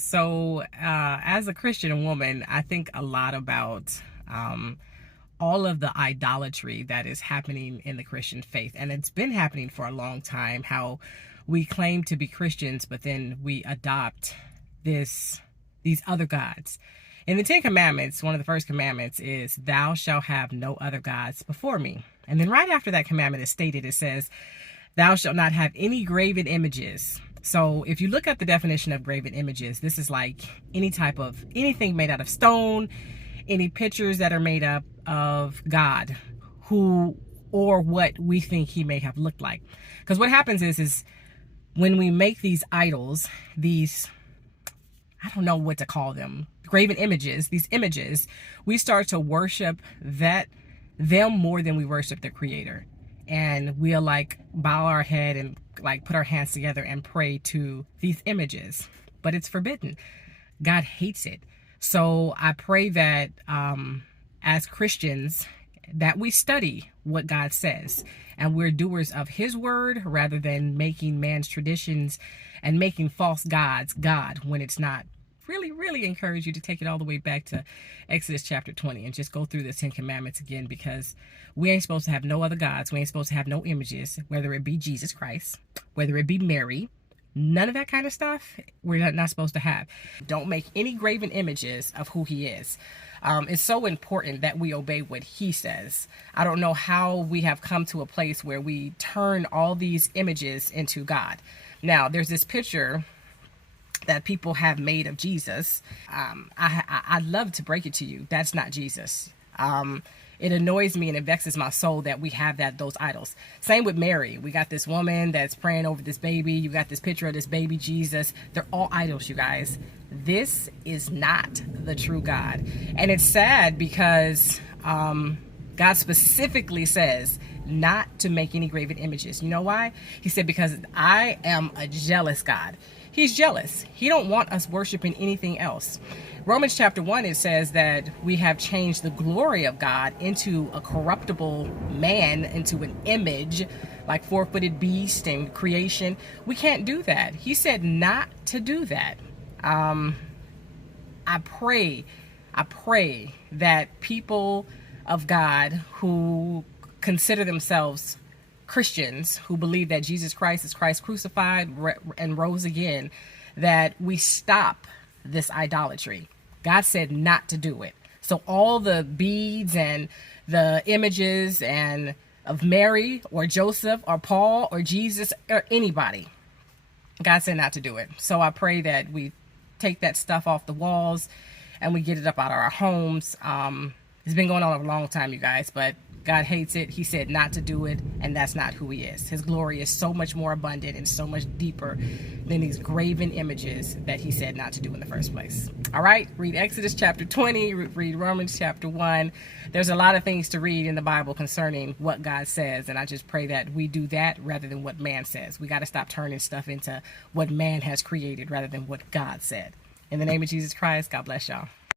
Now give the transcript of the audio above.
So, as a Christian woman, I think a lot about all of the idolatry that is happening in the Christian faith. And it's been happening for a long time, how we claim to be Christians, but then we adopt these other gods. In the Ten Commandments, one of the first commandments is, "Thou shalt have no other gods before me." And then right after that commandment is stated, it says, "Thou shalt not have any graven images." So if you look at the definition of graven images, this is like anything made out of stone, any pictures that are made up of God, who or what we think he may have looked like. Because what happens is when we make these idols, I don't know what to call them, graven images, these images, we start to worship them more than we worship the creator. And we'll like bow our head and like put our hands together and pray to these images. But it's forbidden. God hates it. So I pray that as Christians, that we study what God says and we're doers of his word rather than making man's traditions and making false gods God when it's not. Really encourage you to take it all the way back to Exodus chapter 20 and just go through the 10 commandments again, because we ain't supposed to have no other gods. We ain't supposed to have no images, whether it be Jesus Christ, whether it be Mary, none of that kind of stuff we're not supposed to have. Don't make any graven images of who he is. It's so important that we obey what he says. I don't know how we have come to a place where we turn all these images into God. Now, there's this picture that people have made of Jesus. I'd love to break it to you. That's not Jesus. It annoys me and it vexes my soul that we have those idols. Same with Mary. We got this woman that's praying over this baby. You got this picture of this baby Jesus. They're all idols, you guys. This is not the true God. And it's sad because God specifically says not to make any graven images. You know why? He said, because I am a jealous God. He's jealous. He don't want us worshiping anything else. Romans chapter 1, it says that we have changed the glory of God into a corruptible man, into an image, like four-footed beast and creation. We can't do that. He said not to do that. I pray that people of God who consider themselves Christians, who believe that Jesus Christ is Christ crucified and rose again, that we stop this idolatry. God said not to do it. So all the beads and the images and of Mary or Joseph or Paul or Jesus or anybody, God said not to do it. So I pray that we take that stuff off the walls and we get it up out of our homes. It's been going on a long time, you guys, but God hates it. He said not to do it, and that's not who he is. His glory is so much more abundant and so much deeper than these graven images that he said not to do in the first place. All right, read Exodus chapter 20, read Romans chapter 1. There's a lot of things to read in the Bible concerning what God says, and I just pray that we do that rather than what man says. We got to stop turning stuff into what man has created rather than what God said. In the name of Jesus Christ, God bless y'all.